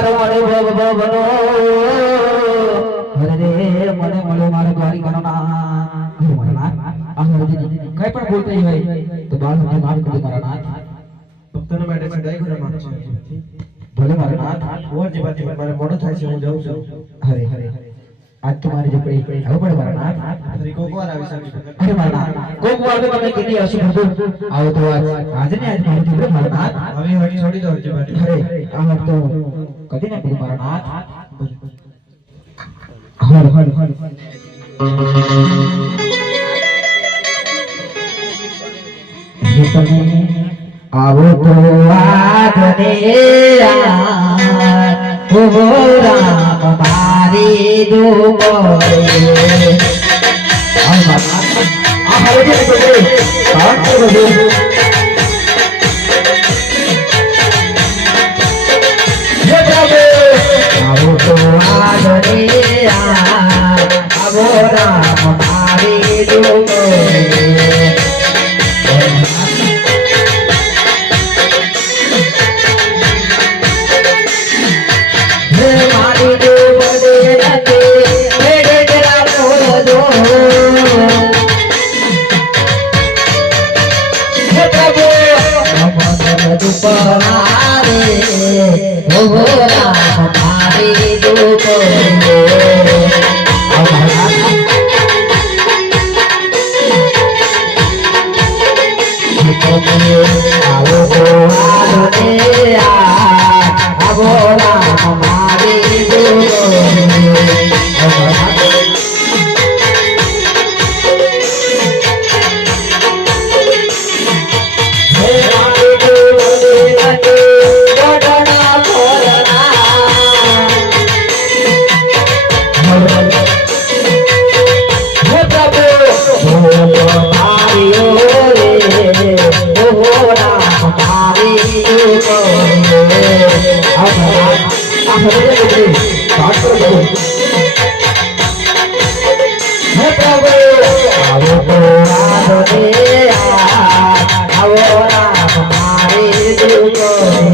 પાર મળે ભવનો અરે મને મળ્યો મારો દ્વારિકાનો નાથ મારા નાથ આ હરજી કઈ પણ ભૂલ થઈ હોય તો બાળ મને માફ કરી મારા નાથ ભક્તોને માટે સદાય ગુરુ માફ છે ભલે મારા નાથ ઓર જીવાતી મારે મોડો થાય છે હું જાઉં છું હરે હરે આજ તમારી જે પડી હવે પણ મારા નાથ ફરી કોકવાર આવી શકે અરે મારા નાથ કોક વાર તો તમે કીધી હશે બધું આવો તો આજ આજે ને આજ મારી જીવડે મારા નાથ હવે હરી છોડી દો જીવાતી અરે આ તો કદી ના કીધું મારા નાથ હર હર હર તમે આવો તો આજને ઓ રામ મારી દુબોરે આ હરે જે કાટ બધે જે પ્રભુ આવો તો આજને આવો રામ મારી દુબોરે